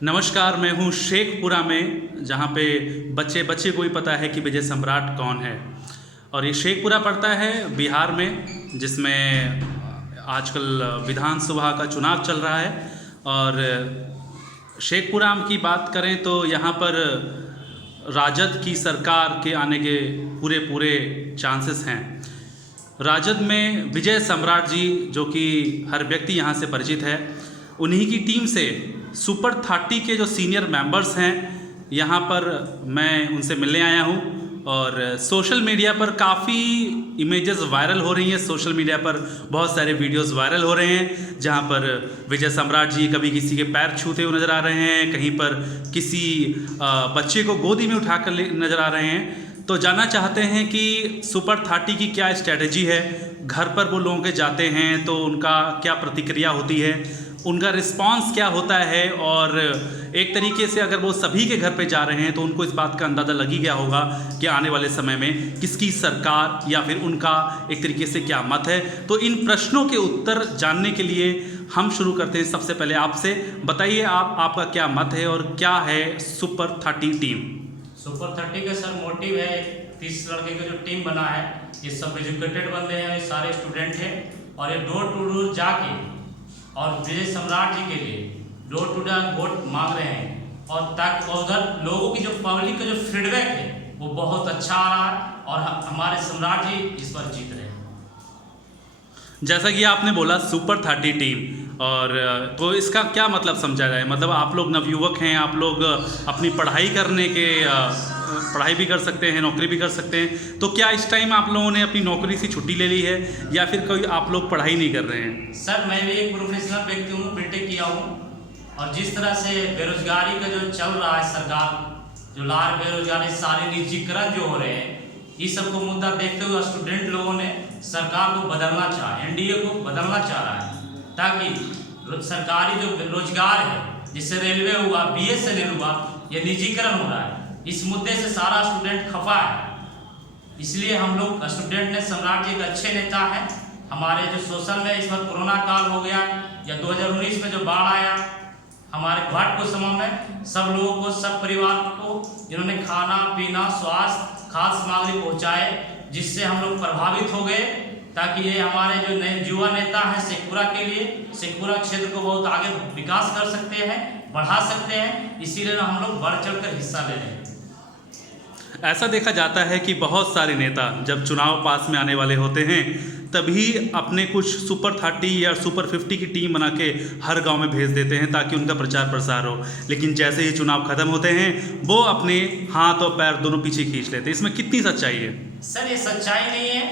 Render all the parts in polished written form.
नमस्कार, मैं हूँ शेखपुरा में, जहाँ पे बच्चे बच्चे को ही पता है कि विजय सम्राट कौन है। और ये शेखपुरा पड़ता है बिहार में, जिसमें आजकल विधानसभा का चुनाव चल रहा है। और शेखपुरा की बात करें तो यहाँ पर राजद की सरकार के आने के पूरे पूरे चांसेस हैं। राजद में विजय सम्राट जी, जो कि हर व्यक्ति यहाँ से परिचित है, उन्हीं की टीम से सुपर 30 के जो सीनियर मेंबर्स हैं, यहाँ पर मैं उनसे मिलने आया हूँ। और सोशल मीडिया पर काफ़ी इमेजेस वायरल हो रही हैं। सोशल मीडिया पर बहुत सारे वीडियोस वायरल हो रहे हैं, जहाँ पर विजय सम्राट जी कभी किसी के पैर छूते हुए नज़र आ रहे हैं, कहीं पर किसी बच्चे को गोदी में उठाकर नज़र आ रहे हैं। तो जानना चाहते हैं कि सुपर 30 की क्या स्ट्रैटेजी है। घर पर वो लोगों के जाते हैं तो उनका क्या प्रतिक्रिया होती है, उनका रिस्पांस क्या होता है। और एक तरीके से अगर वो सभी के घर पे जा रहे हैं तो उनको इस बात का अंदाज़ा लग ही गया होगा कि आने वाले समय में किसकी सरकार या फिर उनका एक तरीके से क्या मत है। तो इन प्रश्नों के उत्तर जानने के लिए हम शुरू करते हैं। सबसे पहले आपसे बताइए, आपका क्या मत है और क्या है सुपर 30 टीम। सुपर 30 का सर मोटिव है, 30 लड़के का जो टीम बना है, ये सब एजुकेटेड बंदे हैं, ये सारे स्टूडेंट हैं। और ये डोर टू डोर जाके और विजय सम्राट जी के लिए डोर टू डोर वोट मांग रहे हैं। और ताकि उधर लोगों की जो पब्लिक का जो फीडबैक है वो बहुत अच्छा आ रहा है और हमारे सम्राट जी इस बार जीत रहे हैं। जैसा कि आपने बोला सुपर 30 टीम, और तो इसका क्या मतलब समझा जाए। मतलब आप लोग नवयुवक हैं, आप लोग अपनी पढ़ाई करने के पढ़ाई भी कर सकते हैं, नौकरी भी कर सकते हैं। तो क्या इस टाइम आप लोगों ने अपनी नौकरी से छुट्टी ले ली है या फिर कोई आप लोग पढ़ाई नहीं कर रहे हैं? सर मैं भी एक प्रोफेशनल व्यक्ति हूँ, बीटेक किया हूँ। और जिस तरह से बेरोजगारी का जो चल रहा है, सरकार जो ला बेरोजगारी, सारे निजीकरण जो हो रहे हैं, इस सब को मुद्दा देखते हुए स्टूडेंट लोगों ने सरकार को बदलना चाहा, एनडीए को बदलना चाह रहा है, ताकि सरकारी जो रोजगार है, जिससे रेलवे हुआ, बीएसएनएल हुआ, ये निजीकरण हो रहा है। इस मुद्दे से सारा स्टूडेंट खफा है। इसलिए हम लोग स्टूडेंट ने सम्राट जी एक अच्छे नेता है। हमारे जो सोशल में इस बार कोरोना काल हो गया या 2019 में जो बाढ़ आया, हमारे घाट को समय में सब लोगों को, सब परिवार को इन्होंने खाना पीना, स्वास्थ्य, खाद्य सामग्री पहुँचाए, जिससे हम लोग प्रभावित हो गए। ताकि ये हमारे जो नए युवा नेता हैं शेखपुरा के लिए, शेखपुरा क्षेत्र को बहुत आगे विकास कर सकते हैं, बढ़ा सकते हैं। इसीलिए हम लोग बढ़ चढ़कर हिस्सा ले रहे हैं। ऐसा देखा जाता है कि बहुत सारे नेता जब चुनाव पास में आने वाले होते हैं तभी अपने कुछ सुपर 30 या सुपर 50 की टीम बना के हर गांव में भेज देते हैं ताकि उनका प्रचार प्रसार हो। लेकिन जैसे ही चुनाव खत्म होते हैं वो अपने हाथ और पैर दोनों पीछे खींच लेते हैं। इसमें कितनी सच्चाई है? सर ये सच्चाई नहीं है,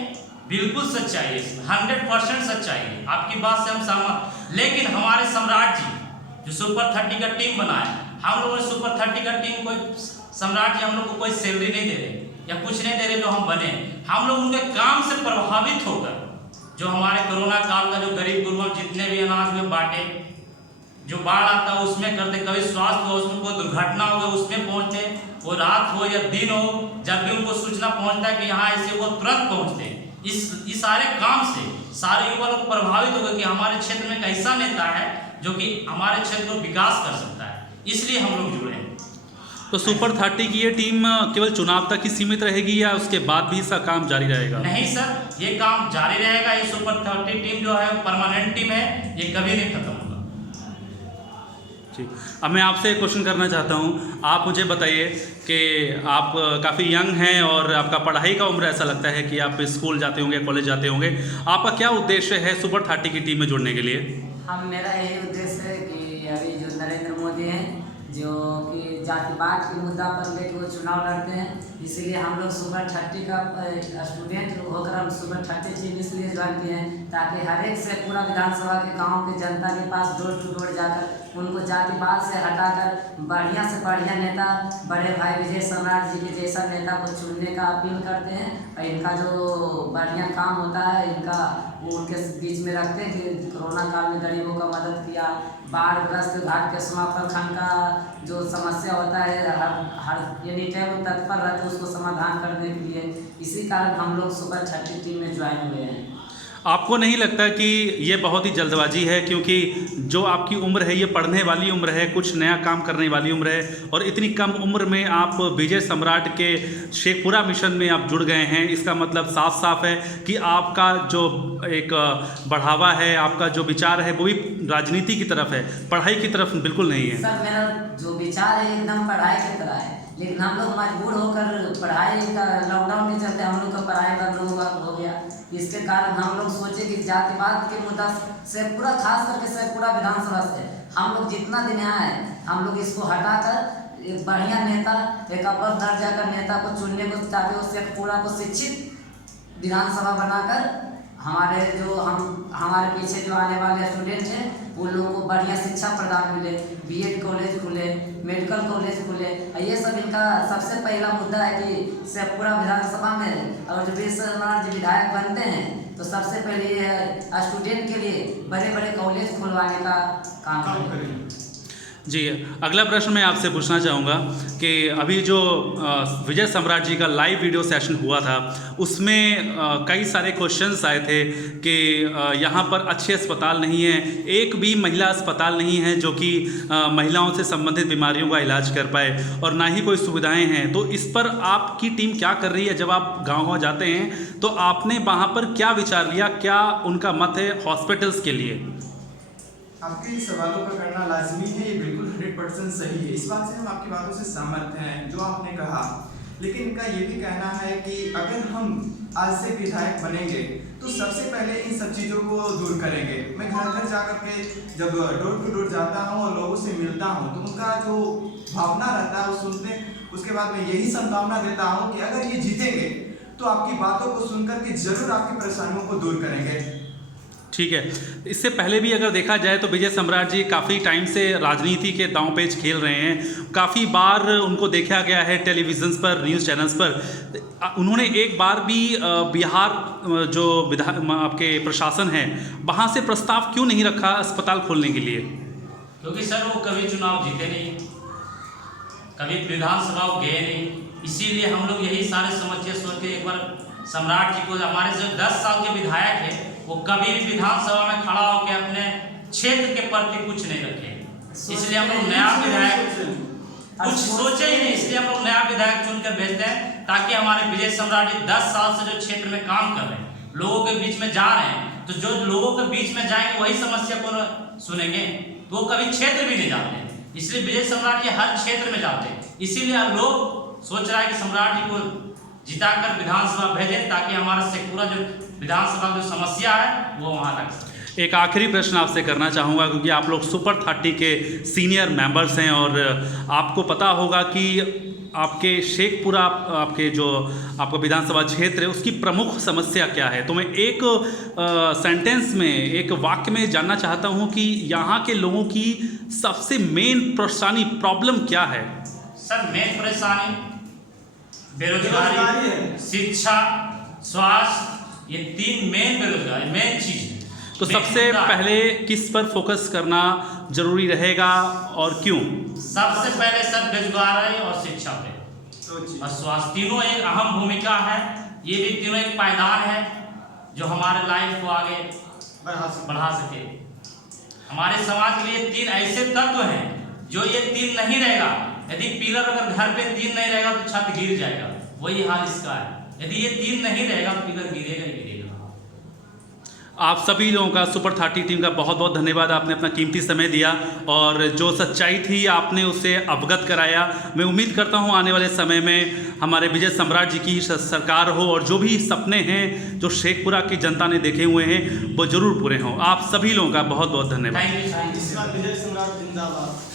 बिल्कुल सच्चाई है, 100% सच्चाई है। आपकी बात से हम सहमत। लेकिन हमारे सम्राट जी जो सुपर 30 का टीम बनाए, हम लोगों ने सुपर 30 का टीम कोई सम्राट जी हम लोग को कोई सैलरी नहीं दे रहे या कुछ नहीं दे रहे जो हम बने। हम लोग उनके काम से प्रभावित होकर जो हमारे कोरोना काल का जो गरीब गुरबा जितने भी अनाज में बांटे, जो बाढ़ आता है उसमें करते, कभी स्वास्थ्य हो, उसमें कोई दुर्घटना हो गई उसमें पहुंचते, वो रात हो या दिन हो, जब भी उनको सूचना पहुंचता है कि यहाँ ऐसे, वो तुरंत पहुंचते। इस सारे काम से सारे युवा लोग प्रभावित हो गए कि हमारे क्षेत्र में एक ऐसा नेता है जो कि हमारे क्षेत्र को विकास कर सकता है, इसलिए हम लोग जुड़े हैं। तो सुपर 30 की ये टीम केवल चुनाव तक ही सीमित रहेगी या उसके बाद भी इसका काम जारी रहेगा? नहीं सर, ये काम जारी रहेगा। ये सुपर 30 टीम जो है परमानेंट टीम है, ये कभी नहीं खत्म होगा। ठीक, अब मैं आपसे एक क्वेश्चन करना चाहता हूँ। आप मुझे बताइए कि आप काफ़ी यंग हैं और आपका पढ़ाई का उम्र ऐसा लगता है कि आप स्कूल जाते होंगे, कॉलेज जाते होंगे। आपका क्या उद्देश्य है सुपर 30 की टीम में जुड़ने के लिए? मेरा यही उद्देश्य है कि अभी जो नरेंद्र मोदी हैं, जो कि जातिवाद के मुद्दा पर लेकर वो चुनाव लड़ते हैं, इसीलिए हम लोग सुपर 30 का स्टूडेंट होकर हम सुपर 30 टीम इसलिए ज्वाइन किए हैं ताकि हर एक से पूरा विधानसभा के गाँव के जनता के पास डोर टू डोर जाकर उनको जातिवाद से हटाकर बढ़िया से बढ़िया नेता, बड़े भाई विजय सम्राट जी के जैसा नेता को चुनने का अपील करते हैं। और इनका जो बढ़िया काम होता है, इनका वो उनके बीच में रखते हैं कि कोरोना काल में गरीबों का मदद किया, बाढ़ग्रस्त घाट के समापन खंड का जो समस्या होता है हर एनी टाइम तत्पर रहते उसको समाधान करने के लिए। इसी कारण हम लोग सुपर 30 टीम में ज्वाइन हुए हैं। आपको नहीं लगता कि ये बहुत ही जल्दबाजी है, क्योंकि जो आपकी उम्र है ये पढ़ने वाली उम्र है, कुछ नया काम करने वाली उम्र है, और इतनी कम उम्र में आप विजय सम्राट के शेखपुरा मिशन में आप जुड़ गए हैं। इसका मतलब साफ साफ है कि आपका जो एक बढ़ावा है, आपका जो विचार है वो भी राजनीति की तरफ है, पढ़ाई की तरफ बिल्कुल नहीं है। सर मेरा जो विचार है एकदम पढ़ाई की तरह है, लेकिन हम लोग मजबूर होकर पढ़ाई का लॉकडाउन के चलते हम लोग का पढ़ाई बंद हो गया। इसके कारण हम लोग सोचे कि जातिवाद के मुद्दा से पूरा खास करके से पूरा विधानसभा से हम लोग जितना दिन यहाँ है हम लोग इसको हटाकर एक बढ़िया नेता, एक अव्वल दर्जा का नेता को चुनने को चाहते, उससे पूरा को शिक्षित विधानसभा बनाकर हमारे पीछे जो आने वाले स्टूडेंट हैं उन लोगों को बढ़िया शिक्षा प्रदान मिले, बीएड कॉलेज खुले, मेडिकल कॉलेज खुले। ये सब इनका सबसे पहला मुद्दा है कि शेखपुरा विधानसभा में अगर जो विजय सम्राट जी विधायक बनते हैं तो सबसे पहले ये स्टूडेंट के लिए बड़े बड़े कॉलेज खुलवाने का काम करें। जी, अगला प्रश्न मैं आपसे पूछना चाहूँगा कि अभी जो विजय सम्राट जी का लाइव वीडियो सेशन हुआ था उसमें कई सारे क्वेश्चंस आए थे कि यहाँ पर अच्छे अस्पताल नहीं हैं, एक भी महिला अस्पताल नहीं है जो कि महिलाओं से संबंधित बीमारियों का इलाज कर पाए, और ना ही कोई सुविधाएं हैं। तो इस पर आपकी टीम क्या कर रही है? जब आप गाँव जाते हैं तो आपने वहाँ पर क्या विचार लिया, क्या उनका मत है हॉस्पिटल्स के लिए? आपके सवालों का करना लाजमी है, ये बिल्कुल 100% सही है। इस बात से हम आपकी बातों से सहमत हैं जो आपने कहा, लेकिन इनका ये भी कहना है कि अगर हम आज से विधायक बनेंगे तो सबसे पहले इन सब चीज़ों को दूर करेंगे। मैं घर घर जा कर के जब डोर टू डोर जाता हूँ और लोगों से मिलता हूँ तो उनका जो भावना रहता है वो सुनते, उसके बाद मैं यही संभावना देता हूँ कि अगर ये जीतेंगे तो आपकी बातों को सुनकर के जरूर आपकी परेशानियों को दूर करेंगे। ठीक है, इससे पहले भी अगर देखा जाए तो विजय सम्राट जी काफ़ी टाइम से राजनीति के दांव पेच खेल रहे हैं। काफ़ी बार उनको देखा गया है टेलीविज़न पर, न्यूज़ चैनल्स पर। उन्होंने एक बार भी बिहार जो आपके प्रशासन है वहाँ से प्रस्ताव क्यों नहीं रखा अस्पताल खोलने के लिए? क्योंकि सर वो कभी चुनाव जीते नहीं, कभी विधानसभा गए नहीं, इसीलिए हम लोग यही सारे समस्या सोच के एक बार सम्राट जी को, हमारे जो 10 साल के विधायक है वो कभी भी विधानसभा में खड़ा होकर अपने क्षेत्र के प्रति कुछ नहीं रखे, इसलिए हम लोग नया विधायक कुछ सोचे ही नहीं, इसलिए हम लोग नया विधायक चुनकर भेजते हैं ताकि हमारे विजय सम्राट जी 10 साल से जो क्षेत्र में काम कर रहे हैं, लोगों के बीच में जा रहे हैं, तो जो लोगों के बीच में जाएंगे वही समस्या को सुनेंगे, तो वो कभी क्षेत्र भी नहीं जाते, इसलिए विजय सम्राट जी हर क्षेत्र में जाते हैं। इसीलिए लोग सोच रहा है कि सम्राट जी को जिताकर विधानसभा भेजें ताकि हमारा शेखपुरा जो विधानसभा जो समस्या है वो वहाँ तक सके। एक आखिरी प्रश्न आपसे करना चाहूँगा, क्योंकि आप लोग सुपर 30 के सीनियर मेंबर्स हैं और आपको पता होगा कि आपके शेखपुरा, आपके जो आपका विधानसभा क्षेत्र है उसकी प्रमुख समस्या क्या है। तो मैं एक सेंटेंस में, एक वाक्य में जानना चाहता हूँ कि यहाँ के लोगों की सबसे मेन परेशानी, प्रॉब्लम क्या है? सर मेन परेशानी बेरोजगारी, शिक्षा, स्वास्थ्य, ये 3 मेन बेरोजगारी मेन चीज है। तो सबसे पहले किस पर फोकस करना जरूरी रहेगा और क्यों? सबसे पहले सर बेरोजगारी और शिक्षा पे और स्वास्थ्य, तीनों एक अहम भूमिका है। ये भी तीनों एक पायदान है जो हमारे लाइफ को आगे बढ़ा सके। हमारे समाज के लिए 3 ऐसे तत्व हैं जो ये 3 नहीं रहेगा, यदि पिलर अगर घर पे 3 नहीं रहेगा तो छत गिर जाएगा, वही हाल इसका है। यदि ये 3 नहीं रहेगा तो पिलर गिरेगा ही गिरेगा। आप सभी लोगों का, सुपर 30 टीम का बहुत बहुत धन्यवाद। आपने अपना कीमती समय दिया और जो सच्चाई थी आपने उससे अवगत कराया। मैं उम्मीद करता हूं आने वाले समय में हमारे विजय सम्राट जी की सरकार हो और जो भी सपने हैं जो शेखपुरा की जनता ने देखे हुए हैं वो जरूर पूरे हों। आप सभी लोगों का बहुत बहुत धन्यवाद। Thank you. विजय सम्राट जिंदाबाद।